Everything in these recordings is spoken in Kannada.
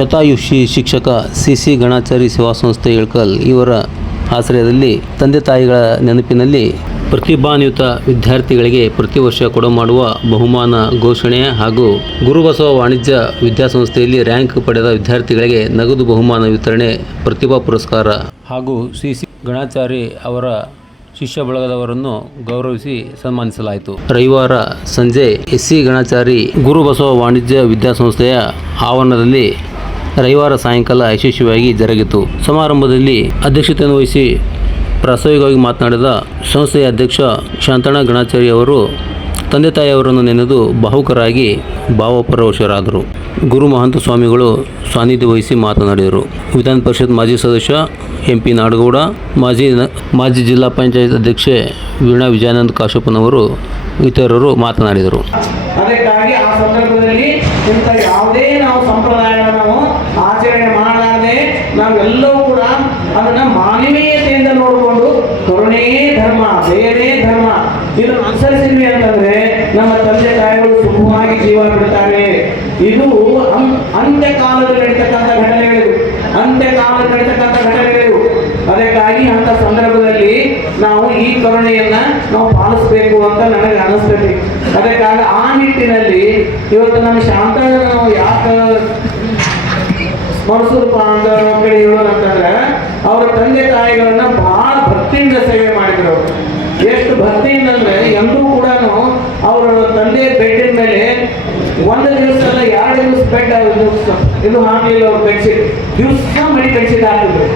ಶತಾಯುಷಿ ಶಿಕ್ಷಕ ಸಿ ಗಣಾಚಾರಿ ಸೇವಾ ಸಂಸ್ಥೆ ಇಳಕಲ್ ಇವರ ಆಶ್ರಯದಲ್ಲಿ ತಂದೆ ತಾಯಿಗಳ ನೆನಪಿನಲ್ಲಿ ಪ್ರತಿಭಾನ್ವಿತ ವಿದ್ಯಾರ್ಥಿಗಳಿಗೆ ಪ್ರತಿ ವರ್ಷ ಕೊಡಮಾಡುವ ಬಹುಮಾನ ಘೋಷಣೆ ಹಾಗೂ ಗುರುಬಸವ ವಾಣಿಜ್ಯ ವಿದ್ಯಾಸಂಸ್ಥೆಯಲ್ಲಿ ರ್ಯಾಂಕ್ ಪಡೆದ ವಿದ್ಯಾರ್ಥಿಗಳಿಗೆ ನಗದು ಬಹುಮಾನ ವಿತರಣೆ, ಪ್ರತಿಭಾ ಪುರಸ್ಕಾರ ಹಾಗೂ ಸಿ ಗಣಾಚಾರಿ ಅವರ ಶಿಷ್ಯ ಬಳಗದವರನ್ನು ಗೌರವಿಸಿ ಸನ್ಮಾನಿಸಲಾಯಿತು. ರವಿವಾರ ಸಂಜೆ ಸಿ ಗಣಾಚಾರಿ ಗುರುಬಸವ ವಾಣಿಜ್ಯ ವಿದ್ಯಾಸಂಸ್ಥೆಯ ಆವರಣದಲ್ಲಿ ರವಿವಾರ ಸಾಯಂಕಾಲ ಯಶಸ್ವಿಯಾಗಿ ಜರುಗಿತು. ಸಮಾರಂಭದಲ್ಲಿ ಅಧ್ಯಕ್ಷತೆಯನ್ನು ವಹಿಸಿ ಪ್ರಾಸ್ತಾವಿಕವಾಗಿ ಮಾತನಾಡಿದ ಸಂಸ್ಥೆಯ ಅಧ್ಯಕ್ಷ ಶಾಂತಣ್ಣ ಗಣಾಚಾರಿ ಅವರು ತಂದೆ ತಾಯಿಯವರನ್ನು ನೆನೆದು ಭಾವುಕರಾಗಿ ಭಾವಪರವಶರಾದರು. ಗುರು ಮಹಂತ ಸ್ವಾಮಿಗಳು ಸಾನ್ನಿಧ್ಯ ವಹಿಸಿ ಮಾತನಾಡಿದರು. ವಿಧಾನ ಪರಿಷತ್ ಮಾಜಿ ಸದಸ್ಯ MP ನಾಡಗೌಡ, ಮಾಜಿ ಜಿಲ್ಲಾ ಪಂಚಾಯತ್ ಅಧ್ಯಕ್ಷೆ ವೀಣಾ ವಿಜಯಾನಂದ ಕಾಶಪ್ಪನವರು ಇತರರು ಮಾತನಾಡಿದರು. ಅದಕ್ಕಾಗಿ ಆ ಸಂದರ್ಭದಲ್ಲಿ ಇಂಥ ಯಾವುದೇ ನಾವು ಸಂಪ್ರದಾಯವನ್ನು ಆಚರಣೆ ಮಾಡಲಾರದೆ ನಾವೆಲ್ಲವೂ ಕೂಡ ಅದನ್ನ ಮಾನವೀಯತೆಯಿಂದ ನೋಡಿಕೊಂಡು ಕರುಣೆಯೇ ಧರ್ಮ, ದಯೆಯೇ ಧರ್ಮ ಇದನ್ನು ಅನುಸರಿಸಿದ್ವಿ ಅಂತಂದ್ರೆ ನಮ್ಮ ತಂದೆ ತಾಯಿಗಳು ಸುಖವಾಗಿ ಜೀವ ಬಿಡ್ತಾರೆ. ಇದು ಅಂತ್ಯಕಾಲದಲ್ಲಿ ನಡೀತಕ್ಕಂಥ ಘಟನೆಗಳು. ಅದಕ್ಕಾಗಿ ಅಂತ ಸಂದರ್ಭದಲ್ಲಿ ನಾವು ಈ ಕರುಣೆಯನ್ನ ನಾವು ಪಾಲಿಸಬೇಕು ಅಂತ ನನಗೆ ಅನಿಸ್ತದೆ. ಅದಕ್ಕಾಗಿ ಆ ನಿಟ್ಟಿನಲ್ಲಿ ಇವತ್ತು ನಮ್ಮ ಶಾಂತಣ್ಣ ನಾವು ಯಾಕೆ ಸ್ಮರಿಸೋದಪ್ಪ ಅಂತ ಕಡೆ ಹೇಳೋದಂತಂದ್ರೆ ಅವರ ತಂದೆ ತಾಯಿಗಳನ್ನ ಬಹಳ ಭಕ್ತಿಯಿಂದ ಸೇವೆ ಮಾಡಿದ್ರು. ಎಷ್ಟು ಭಕ್ತಿಯಿಂದ ಅಂದ್ರೆ ಎಂದೂ ಕೂಡ ಅವರ ತಂದೆ ಬೆಡ್ಡಿನ ಮೇಲೆ ಒಂದು ದಿವಸ ಅಲ್ಲ 2 ದಿವಸ ಬೆಡ್ ಇದು ಹಾಕಲಿಲ್ಲ. ಅವ್ರ ಬೆಡ್ಶೀಟ್ ದಿವಸ ಮಡಿ ಬೆಡ್ಶೀಟ್ ಹಾಕಿದ್ರು.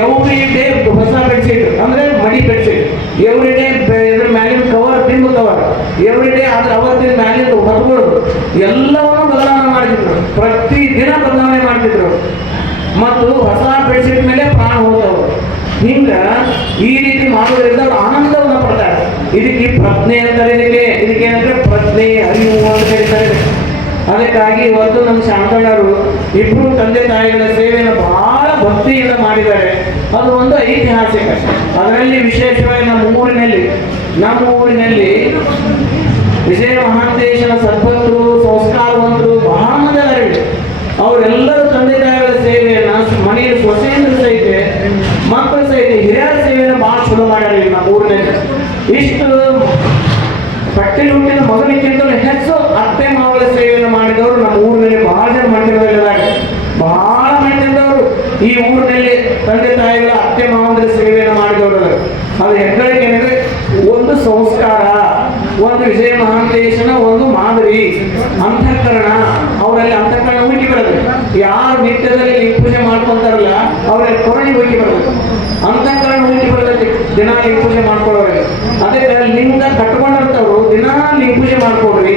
ಎವ್ರಿ ಡೇ ಹೊಸ ಬೆಡ್ಶೀಟ್ ಅಂದ್ರೆ ಮಡಿ ಬೆಡ್ಶೀಟ್, ಎವ್ರಿ ಡೇ ಇದ್ರ ಮ್ಯಾಲಿನ cover, dim cover, every day ಆದ್ರೆ ಅವತ್ತಿನ ಮ್ಯಾಲಿನ ಹೊರಗೋದು ಎಲ್ಲವನ್ನೂ ಬದಲಾವಣೆ ಮಾಡ್ತಿದ್ರು. ಪ್ರತಿ ದಿನ ಬದಲಾವಣೆ ಮಾಡ್ತಿದ್ರು ಮತ್ತು ಹೊಸ ಬೆಡ್ಶೀಟ್ ಮೇಲೆ ಪ್ರಾಣ ಹೋದವರು. ಹಿಂಗ ಈ ರೀತಿ ಮಾಡೋದ್ರಿಂದ ಅವ್ರು ಆನಂದವನ್ನು ಪಡ್ತಾರೆ. ಇದಕ್ಕೆ ಪ್ರಜ್ಞೆ ಅಂತಾರೆ. ಇದಕ್ಕೆ ಏನಂದ್ರೆ ಪ್ರಜ್ಞೆ, ಅರಿವು ಅಂತ ಹೇಳ್ತಾರೆ. ಅದಕ್ಕಾಗಿ ಇವತ್ತು ನಮ್ಮ ಶಾಂತಣ್ಣರು ಇಬ್ಬರು ತಂದೆ ತಾಯಿಗಳ ಸೇವೆಯನ್ನು ಬಹಳ ಭಕ್ತಿಯಿಂದ ಮಾಡಿದ್ದಾರೆ. ಅದು ಒಂದು ಐತಿಹಾಸಿಕ. ಅದರಲ್ಲಿ ವಿಶೇಷವಾಗಿ ನಮ್ಮ ಊರಿನಲ್ಲಿ ವಿಜಯ ಮಹಾಂತೇಶನ ಸದ್ಭಕ್ತರು, ಸಂಸ್ಕಾರವಂತರು ಬಹಳ ಮಂದಿ. ಅವರೆಲ್ಲರೂ ತಂದೆ ತಾಯಿಗಳ ಸೇವೆಯನ್ನ ಮನೆಯಲ್ಲಿ ಸೊಸೆಯಿಂದ ಸಹಿತ, ಮಕ್ಕಳು ಸಹಿತ, ಹಿರಿಯರ ಸೇವೆಯನ್ನು ಬಹಳ ಚಲೋ ಮಾಡ್ಯಾರ. ನಮ್ಮ ಊರಿನಲ್ಲಿ ಇಷ್ಟು ಪಟ್ಟಿ ಹುಟ್ಟಿನ ಮಗನಿಗಿಂತಲೂ ಹೆಚ್ಚು ಅತ್ತೆ ಮಾವಳ ಸೇವೆಯನ್ನು ಮಾಡಿದವರು ನಮ್ಮ ಊರಿನಲ್ಲಿ ಬಹಳ ಜನ ಮಂದಿರದಲ್ಲಿದ್ದಾರೆ. ಬಹಳ ಮಂದಿರದವರು ಈ ಊರಿನಲ್ಲಿ ತಂದೆ ತಾಯಿಗಳ ಅತ್ತೆ ಮಾವಂದ್ರ ಸೇವೆಯನ್ನು ಮಾಡಿದವರು. ಅದು ಹೆಗ್ಗಳಿಕೆ ಏನಂದ್ರೆ ಒಂದು ಸಂಸ್ಕಾರ, ಒಂದು ವಿಜಯ ಮಹಾಂತೇಶನ ಒಂದು ಮಾದರಿ ಅಂತಃಕರಣ. ಅವರಲ್ಲಿ ಅಂತಃಕರಣ ಹುಡುಕಿ ಬರೋದು. ಯಾರು ನಿತ್ಯದಲ್ಲಿ ಲಿಂಗ ಪೂಜೆ ಮಾಡ್ಕೊಂತಾರಲ್ಲ ಅವರಲ್ಲಿ ಕರುಣೆ ಹುಡುಕಿ ಬರೋದು. ಅಂತಃಕರಣ ಹುಡುಕಿ ಬರೋದಕ್ಕೆ ದಿನ ಲಿಂಗ ಪೂಜೆ ಮಾಡ್ಕೊಳ್ಳೋರಿಗೆ. ಅದಕ್ಕೆ ಲಿಂಗ ಕಟ್ಕೊಂಡಂತವ್ರು ದಿನ ಲಿಂಗ ಪೂಜೆ ಮಾಡ್ಕೊಡ್ರಿ.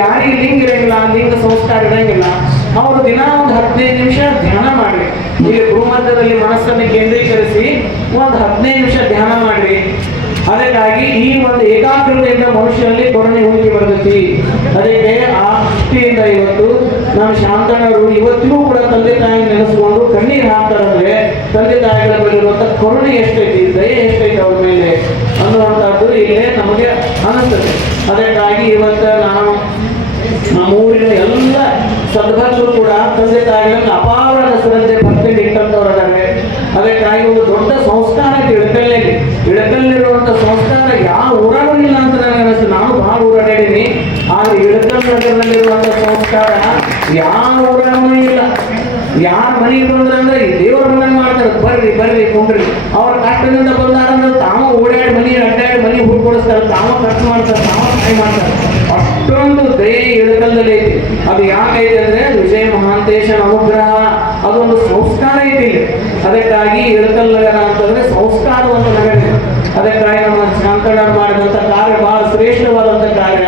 ಯಾರಿಗೆ ಲಿಂಗ ಇರಂಗಿಲ್ಲ, ಲಿಂಗ ಸಂಸ್ಕಾರ ಇರಂಗಿಲ್ಲ, ಅವರು ದಿನ ಒಂದು 15 ನಿಮಿಷ ಧ್ಯಾನ ಮಾಡ್ರಿ. ಇಲ್ಲಿ ಭೂಮಧ್ಯದಲ್ಲಿ ಮನಸ್ಸನ್ನು ಕೇಂದ್ರೀಕರಿಸಿ ಒಂದು 15 ನಿಮಿಷ ಧ್ಯಾನ ಮಾಡ್ರಿ. ಅದಕ್ಕಾಗಿ ಈ ಒಂದು ಏಕಾಗ್ರತೆಯಿಂದ ಮನುಷ್ಯನಲ್ಲಿ ಕರುಣೆ ಹುಡುಕಿ ಬರ್ತೈತಿ. ಅದಕ್ಕೆ ಆ ದೃಷ್ಟಿಯಿಂದ ಇವತ್ತು ನಮ್ಮ ಶಾಂತಣ್ಣರು ಇವತ್ತಿಗೂ ಕೂಡ ತಂದೆ ತಾಯಿ ನೆನೆಸ್ಕೊಂಡು ಕಣ್ಣೀರು ಹಾಕ್ತಾರಂದ್ರೆ ತಂದೆ ತಾಯಿಗಳ ಮೇಲೆ ಇರುವಂತ ಕರುಣೆ ಎಷ್ಟೈತಿ, ದಯೆ ಎಷ್ಟೈತಿ ಅವ್ರ ಮೇಲೆ ಅನ್ನುವಂಥದ್ದು ಇಲ್ಲೇ ನಮಗೆ ಅನಿಸ್ತದೆ. ಅದಕ್ಕಾಗಿ ಇವತ್ತು ನಾವು ನಮ್ಮ ಊರಿನ ಎಲ್ಲ ಸದ್ಭಕ್ತರು ಕೂಡ ತಂದೆ ತಾಯಿಗಳನ್ನು ಅಪಾರ ಶ್ರದ್ಧೆ ಭಕ್ತಿ ಇಟ್ಟಂತವರಾದರೆ. ಅದಕ್ಕಾಗಿ ಒಂದು ದೊಡ್ಡ ಸಂಸ್ಕಾರ ಇಳಕಲ್ಲಿರುವಂತ ಸಂಸ್ಕಾರ ಯಾವ ಊರಾಗೂ ಇಲ್ಲ ಅಂತ ನನಗೆ ಅನಿಸ್ತು. ನಾನು ಬಹಳ ಊರಾಡೀನಿ, ಆದ್ರೆ ಇಳಕಲ್ ನಗರದಲ್ಲಿರುವಂತ ಸಂಸ್ಕಾರ ಯಾವ ಊರಾಗೂ ಇಲ್ಲ. ಯಾರ ಮನೆಗೆ ಬಂದ್ರಂದ್ರೆ ಈ ದೇವರ ಮನೆ ಮಾಡ್ತಾರೆ, ಬರ್ರಿ ಕುಂಡ್ರಿ. ಅವ್ರ ಕಷ್ಟದಿಂದ ಬಂದಾರಂದ್ರೆ ತಾವ ಓಡಾಡಿ ಅಡ್ಡಾಡಿ ಮನೆ ಹುಡ್ಕೊಡಿಸ್ತಾರೆ, ತಾವ ಖರ್ಚು ಮಾಡ್ತಾರೆ, ತಾವ ಸಹಾಯ ಮಾಡ್ತಾರೆ. ಅಷ್ಟೊಂದು ದಯೆ ಇಳಕಲ್ಲಲ್ಲಿ ಐತಿ. ಅದು ಯಾಕೈತೆ ಅಂದ್ರೆ ವಿಜಯ ಮಹಾಂತೇಶನ ಅನುಗ್ರಹ, ಅದೊಂದು ಸಂಸ್ಕಾರ ಐತಿ. ಅದಕ್ಕಾಗಿ ಇಳಕಲ್ ನಗರ ಅಂತಂದ್ರೆ ಸಂಸ್ಕಾರವಂತ ನಗರ. ಅದಕ್ಕಾಗಿ ನಮ್ಮ ಶಾಂತಣ್ಣ ಮಾಡಿದಂಥ ಕಾರ್ಯ ಬಹಳ ಶ್ರೇಷ್ಠವಾದಂಥ ಕಾರ್ಯ.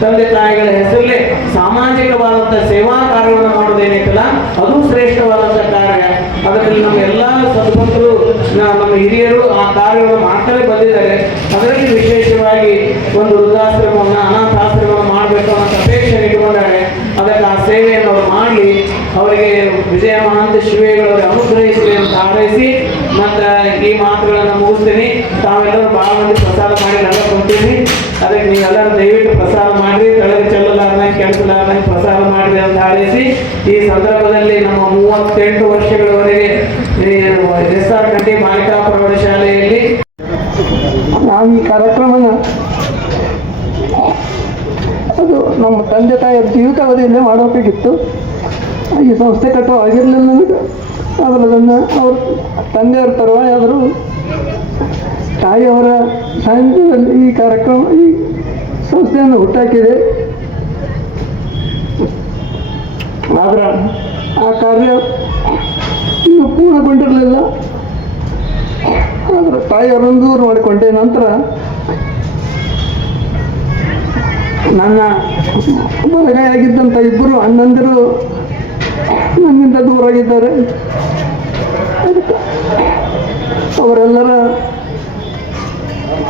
ತಂದೆ ತಾಯಿಗಳ ಹೆಸರಲ್ಲೇ ಸಾಮಾಜಿಕವಾದಂಥ ಸೇವಾ ಕಾರ್ಯವನ್ನು ಮಾಡೋದೇನೈತಲ್ಲ ಅದು ಶ್ರೇಷ್ಠವಾದಂಥ ಕಾರ್ಯ. ಅದರಲ್ಲಿ ನಮ್ಮ ಎಲ್ಲ ಸದ್ಭಕ್ತರು, ನಮ್ಮ ಹಿರಿಯರು ಆ ಕಾರ್ಯವನ್ನು ಮಾಡ್ತಲೇ ಬಂದಿದ್ದಾರೆ. ಅದರಲ್ಲಿ ವಿಶೇಷವಾಗಿ ಒಂದು ವೃದ್ಧಾಶ್ರಮವನ್ನು, ಅನಾಥಾಶ್ರಮವನ್ನು ಮಾಡಬೇಕು ಅನ್ನೋ ಅಪೇಕ್ಷೆ ಇಟ್ಕೊಂಡಾರೆ. ಅದಕ್ಕೆ ಆ ಸೇವೆಯನ್ನು ಅವರು ಮಾಡಿ ಅವರಿಗೆ ವಿಜಯ ಮಹಾಂತ ಶ್ರೀಗಳಿಗೆ ಅನುಗ್ರಹಿಸಲಿ ಅಂತ ಹಾರೈಸಿ ಮತ್ತು ಈ ಮಾತುಗಳನ್ನು ಮುಗಿಸ್ತೀನಿ. ತಾವೆಲ್ಲರೂ ಭಾಳ ಮಂದಿ ಪ್ರಸಾರ ಮಾಡಿ ಎಲ್ಲ ಕೊಡ್ತೀನಿ. ಅದಕ್ಕೆ ನೀವೆಲ್ಲರೂ ದಯವಿಟ್ಟು ಪ್ರಸಾರ ಮಾಡಿರಿ. ತಳಗೆ ಚೆಲ್ಲಲಾರ್ದಂಗೆ ಕೆಲಸಲಾರ್ದಂಗೆ ಪ್ರಸಾರ ಮಾಡಿರಿ ಅಂತ ಹಾರೈಸಿ ಈ ಸಂದರ್ಭದಲ್ಲಿ ನಮ್ಮ 38 ವರ್ಷಗಳವರೆಗೆ SR ಕಂಠಿ ಬಾಲಿಕಾ ಪ್ರೌಢಶಾಲೆಯಲ್ಲಿ ನಾವು ಈ ಕಾರ್ಯಕ್ರಮನ ಅದು ನಮ್ಮ ತಂದೆ ತಾಯಿಯ ಜೀವಿತಾವಧಿಯಲ್ಲೇ ಮಾಡಬೇಕಾಗಿತ್ತು. ಈ ಸಂಸ್ಥೆ ಕಟ್ಟುವ ಆಗಿರಲಿಲ್ಲ ನನಗೆ. ಆದರೆ ಅದನ್ನು ಅವ್ರ ತಂದೆಯವ್ರ ತರುವಾಯ ಆದರೂ ತಾಯಿಯವರ ಸಾನ್ನಿಧ್ಯದಲ್ಲಿ ಈ ಕಾರ್ಯಕ್ರಮ ಈ ಸಂಸ್ಥೆಯನ್ನು ಹುಟ್ಟಾಕಿದೆ. ಆದ್ರೆ ಆ ಕಾರ್ಯ ಇನ್ನೂ ಪೂರ್ಣಗೊಂಡಿರಲಿಲ್ಲ. ಆದರೆ ತಾಯಿಯವರನ್ನು ದೂರ ಮಾಡಿಕೊಂಡೆ. ನಂತರ ನನ್ನ ಬಲಗೈಯಾಗಿದ್ದಂಥ ಇಬ್ಬರು ಅಣ್ಣಂದಿರು ನನ್ನಿಂದ ದೂರಾಗಿದ್ದಾರೆ. ಅವರೆಲ್ಲರ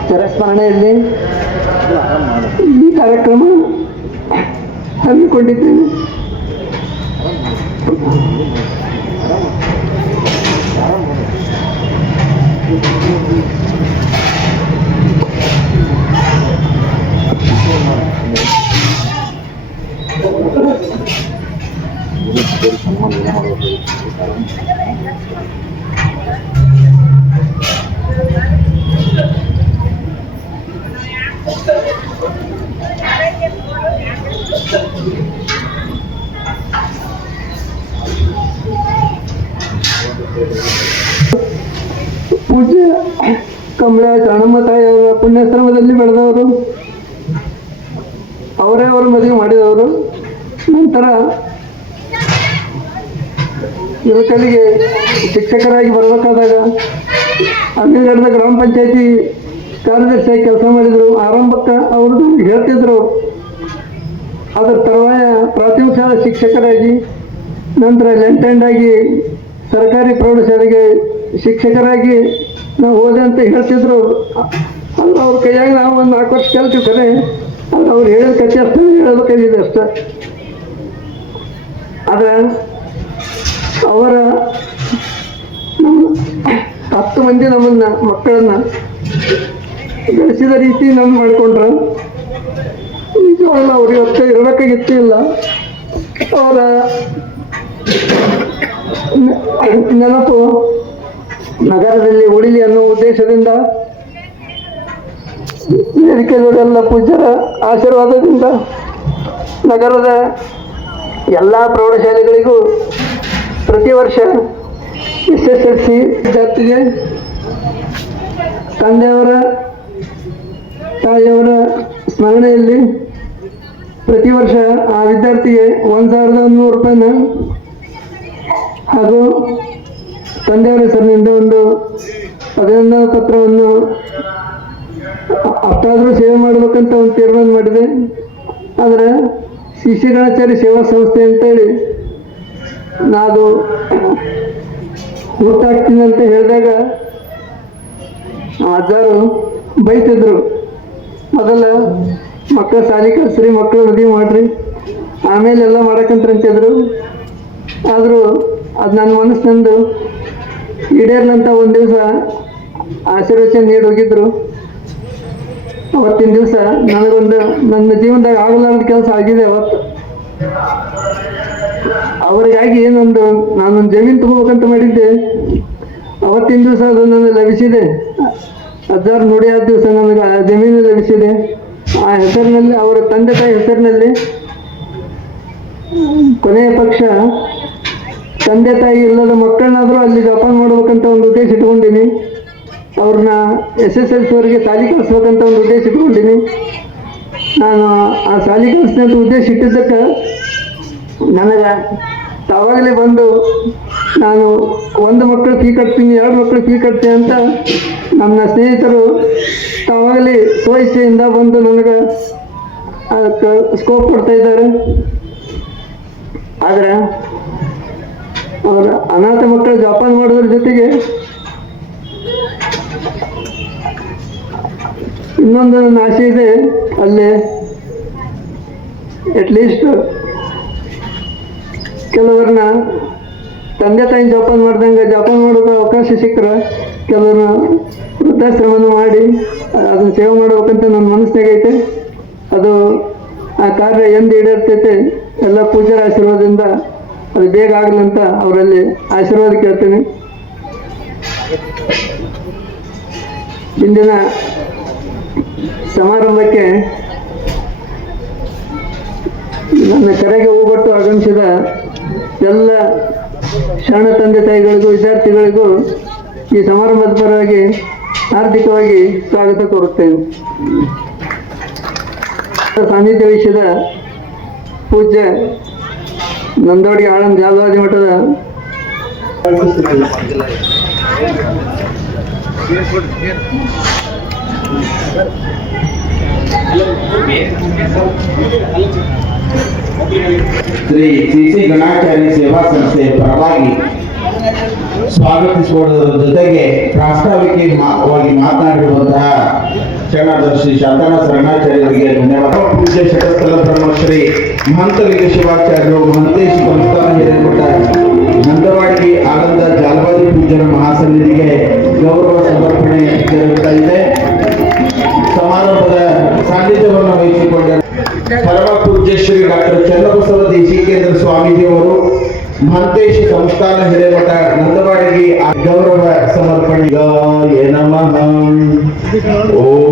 ಚಿರಸ್ಮರಣೆಯಲ್ಲಿ ಈ ಕಾರ್ಯಕ್ರಮ ಹಮ್ಮಿಕೊಂಡಿದ್ದೇನೆ. ಪೂಜ್ಯ ಕಮಲ ಚಾಣಮ್ಮ ತಾಯಿಯವರ ಪುಣ್ಯಾಶ್ರಮದಲ್ಲಿ ಬೆಳೆದವರು, ಅವರೇ ಅವರು ಮದುವೆ ಮಾಡಿದವರು. ನಂತರ ಯುವಕರಿಗೆ ಶಿಕ್ಷಕರಾಗಿ ಬರಬೇಕಾದಾಗ ಅಂಗನಗಡದ ಗ್ರಾಮ ಪಂಚಾಯತಿ ಕಾರ್ಯದರ್ಶಿಯಾಗಿ ಕೆಲಸ ಮಾಡಿದರು. ಆರಂಭಕ್ಕೆ ಅವರು ಹೇಳ್ತಿದ್ರು. ಅದರ ತರುವಾಯ ಪ್ರಾಥಮಿಕ ಶಾಲಾ ಶಿಕ್ಷಕರಾಗಿ, ನಂತರ ಲೆಫ್ಟಿನೆಂಟ್ ಆಗಿ ಸರ್ಕಾರಿ ಪ್ರೌಢಶಾಲೆಗೆ ಶಿಕ್ಷಕರಾಗಿ ನಾವು ಹೋದೆ ಅಂತ ಹೇಳ್ತಿದ್ರು. ಅದು ಅವ್ರ ಕೈಯಾಗಿ ನಾವು ಒಂದು 4 ವರ್ಷ ಕಲ್ತೀವಿ ಕರೆ. ಅದು ಅವ್ರು ಹೇಳಿದ ಕಥೆ ಅಷ್ಟೇ ಹೇಳಬೇಕಾಗಿದೆ ಅಷ್ಟೇ. ಆದರೆ ಅವರ ನಮ್ಮ 10 ಮಂದಿ ನಮ್ಮನ್ನ ಮಕ್ಕಳನ್ನ ಬೆಳೆಸಿದ ರೀತಿ ನಮ್ಮ ಮಾಡಿಕೊಂಡ್ರು. ನಿಜವಾಗ್ಲೂ ಅವ್ರಿಗೆ ಹೊತ್ತು ಇರಬೇಕಾಗಿತ್ತು ಇಲ್ಲ. ಅವರ ನೆನಪು ನಗರದಲ್ಲಿ ಉಳಿಲಿ ಅನ್ನೋ ಉದ್ದೇಶದಿಂದ ವೇದಿಕೆಯವರೆಲ್ಲ ಪೂಜ್ಯರ ಆಶೀರ್ವಾದದಿಂದ ನಗರದ ಎಲ್ಲ ಪ್ರೌಢಶಾಲೆಗಳಿಗೂ ಪ್ರತಿ ವರ್ಷ SSLC ವಿದ್ಯಾರ್ಥಿಗೆ ತಂದೆಯವರ ತಾಯಿಯವರ ಸ್ಮರಣೆಯಲ್ಲಿ ಪ್ರತಿ ವರ್ಷ ಆ ವಿದ್ಯಾರ್ಥಿಗೆ 1100 ರೂಪಾಯಿನ ಹಾಗೂ ತಂದೆಯವರ ಹೆಸರಿನಿಂದ ಒಂದು ಅಭಿನಂದನಾ ಪತ್ರವನ್ನು ಅಷ್ಟಾದರೂ ಸೇವೆ ಮಾಡಬೇಕಂತ ಒಂದು ತೀರ್ಮಾನ ಮಾಡಿದೆ. ಆದರೆ ಶ್ರೀ ಗಣಾಚಾರ್ಯ ಸೇವಾ ಸಂಸ್ಥೆ ಅಂತೇಳಿ ನಾನು ಹುಟ್ಟಾಗ್ತೀನಿ ಅಂತ ಹೇಳಿದಾಗ ಅಜ್ಜಾರು ಬೈತಿದ್ರು. ಮೊದಲ ಮಕ್ಕಳ ಶಾಲೆ ಕಳಿಸ್ರಿ, ಮಕ್ಕಳು ಮದುವೆ ಮಾಡ್ರಿ, ಆಮೇಲೆ ಎಲ್ಲ ಮಾಡಕ್ಕಂತಂತಿದ್ರು. ಆದರೂ ಅದು ನನ್ನ ಮನಸ್ಸಿನಂದು ಈಡೇರ್ಲಂತ ಒಂದು ದಿವಸ ಆಶೀರ್ವಚನ ನೀಡಿ ಹೋಗಿದ್ರು. ಅವತ್ತಿನ ದಿವಸ ನನಗೊಂದು ನನ್ನ ಜೀವನದಾಗ ಆಗಲಾರದ ಕೆಲಸ ಆಗಿದೆ. ಅವತ್ತು ಅವರಿಗಾಗಿ ನಾನೊಂದು ಜಮೀನು ತಗೋಬೇಕಂತ ಮಾಡಿದ್ದೆ. ಅವತ್ತಿನ ದಿವಸ ಅದು ನನಗೆ ಲಭಿಸಿದೆ. ಅಜ್ಜಾರು ನೋಡಿ ಆದ ದಿವಸ ನನಗೆ ಆ ಜಮೀನು ಲಭಿಸಿದೆ. ಆ ಹೆಸರಿನಲ್ಲಿ, ಅವರ ತಂದೆ ತಾಯಿ ಹೆಸರಿನಲ್ಲಿ ಕೊನೆಯ ಪಕ್ಷ ತಂದೆ ತಾಯಿ ಇಲ್ಲದ ಮಕ್ಕಳನ್ನಾದರೂ ಅಲ್ಲಿ ಜೋಪಾನ ಮಾಡ್ಬೇಕಂತ ಒಂದು ಉದ್ದೇಶ ಇಟ್ಕೊಂಡಿನಿ. ಅವ್ರನ್ನ SSLCವರೆಗೆ ಶಾಲೆ ಕಳಿಸ್ಬೇಕಂತ ಒಂದು ಉದ್ದೇಶ ಇಟ್ಕೊಂಡಿನಿ. ನಾನು ಆ ಶಾಲೆ ಕಳಿಸಿದಂಥ ಉದ್ದೇಶ ಇಟ್ಟಿದ್ದಕ್ಕೆ ನನಗೆ ತಾವಾಗಲೇ ಬಂದು ನಾನು 1 ಮಕ್ಕಳು ಫೀ ಕಟ್ತೀನಿ, 2 ಮಕ್ಕಳು ಫೀ ಕಟ್ತೀನಿ ಅಂತ ನನ್ನ ಸ್ನೇಹಿತರು ತಾವಾಗಲೇ ಸ್ವಇಚ್ಛೆಯಿಂದ ಬಂದು ನನಗೆ ಅದಕ್ಕೆ ಸ್ಕೋಪ್ ಕೊಡ್ತಾ ಇದ್ದಾರೆ. ಆದರೆ ಅವರ ಅನಾಥ ಮಕ್ಕಳು ಜೋಪಾನ ಮಾಡೋದ್ರ ಜೊತೆಗೆ ಇನ್ನೊಂದು ನನ್ನ ಆಸೆ ಇದೆ. ಅಲ್ಲಿ ಅಟ್ಲೀಸ್ಟ್ ಕೆಲವ್ರನ್ನ ತಂದೆ ತಾಯಿ ಜೋಪಾನ ಮಾಡ್ದಂಗೆ ಜೋಪಾನ ಮಾಡೋಕೆ ಅವಕಾಶ ಸಿಕ್ಕರೆ ಕೆಲವ್ರನ್ನ ವೃದ್ಧಾಶ್ರಮ. ವೃದ್ಧಾಶ್ರಮವನ್ನು ಮಾಡಿ ಅದನ್ನು ಸೇವೆ ಮಾಡಬೇಕಂತ ನನ್ನ ಮನಸ್ಸಿನಾಗೈತೆ. ಅದು ಎಲ್ಲ ಪೂಜ್ಯರ ಆಶೀರ್ವಾದದಿಂದ, ನಗರದ ಎಲ್ಲ ಪ್ರೌಢಶಾಲೆಗಳಿಗೂ, ಆ ಕಾರ್ಯ ಎಂದು ಈಡೇರ್ತೈತೆ ಎಲ್ಲ ಪೂಜ್ಯರ ಆಶೀರ್ವಾದದಿಂದ ಅದು ಬೇಗ ಆಗಲಂತ ಅವರಲ್ಲಿ ಆಶೀರ್ವಾದ ಕೇಳ್ತೇನೆ. ಇಂದಿನ ಸಮಾರಂಭಕ್ಕೆ ನನ್ನ ಕರೆಗೆ ಹೋಗೊಟ್ಟು ಆಗಮಿಸಿದ ಎಲ್ಲ ಶರಣ ತಂದೆ ತಾಯಿಗಳಿಗೂ ವಿದ್ಯಾರ್ಥಿಗಳಿಗೂ ಈ ಸಮಾರಂಭದ ಪರವಾಗಿ ಹಾರ್ದಿಕವಾಗಿ ಸ್ವಾಗತ ಕೋರುತ್ತೇನೆ. ಸಾನ್ನಿಧ್ಯ ವಹಿಸಿದ ಪೂಜ್ಯ ನಂದವಾಡಿ ಆಳಂದ ಜಾಲವಾದಿ ಮಠದ ಶ್ರೀ ಸಿ ಗಣಾಚಾರ್ಯ ಸೇವಾ ಸಂಸ್ಥೆ ಪರವಾಗಿ ಸ್ವಾಗತಿಸುವುದರ ಜೊತೆಗೆ ಪ್ರಾಸ್ತಾವಿಕವಾಗಿ ಮಾತನಾಡಿರುವಂತಹ ಶರಣದರ್ಶಿ ಶಾಂತನ ಶರಣಾಚಾರ್ಯರಿಗೆ ಧನ್ಯವಾದ. ಪೂಜ್ಯ ಶಟಸ್ಥಲ ಬ್ರಹ್ಮಶ್ರೀ ಮಹಂತಲಿಂಗ ಶಿವಾಚಾರ್ಯರು ಮಹಂತೇಶ ಸಂಸ್ಥಾನ ಹಿರೇಮಠ ನಂದವಾಡಿ ಆನಂದ ಜಾಲವಾದಿ ಪೂಜ್ಯರ ಮಹಾಸನ್ನಿಧಿಗೆ ಗೌರವ ಸಮರ್ಪಣೆ ಜರುಗುತ್ತಾ ಇದೆ. ಸಮಾರಂಭದ ಸಾನ್ನಿಧ್ಯವನ್ನು ವಹಿಸಿಕೊಂಡ ಪರಮ ಪೂಜ್ಯ ಶ್ರೀ ಡಾಕ್ಟರ್ ಚನ್ನಬಸವ ದೇಶಿಕೇಂದ್ರ ಸ್ವಾಮೀಜಿಯವರು ಮಹಂತೇಶ ಸಂಸ್ಥಾನ ಹಿರೇಮಠ ನಂದವಾಡಿಗೆ ಗೌರವ ಸಮರ್ಪಣೆ. ನಮಃ ಓಂ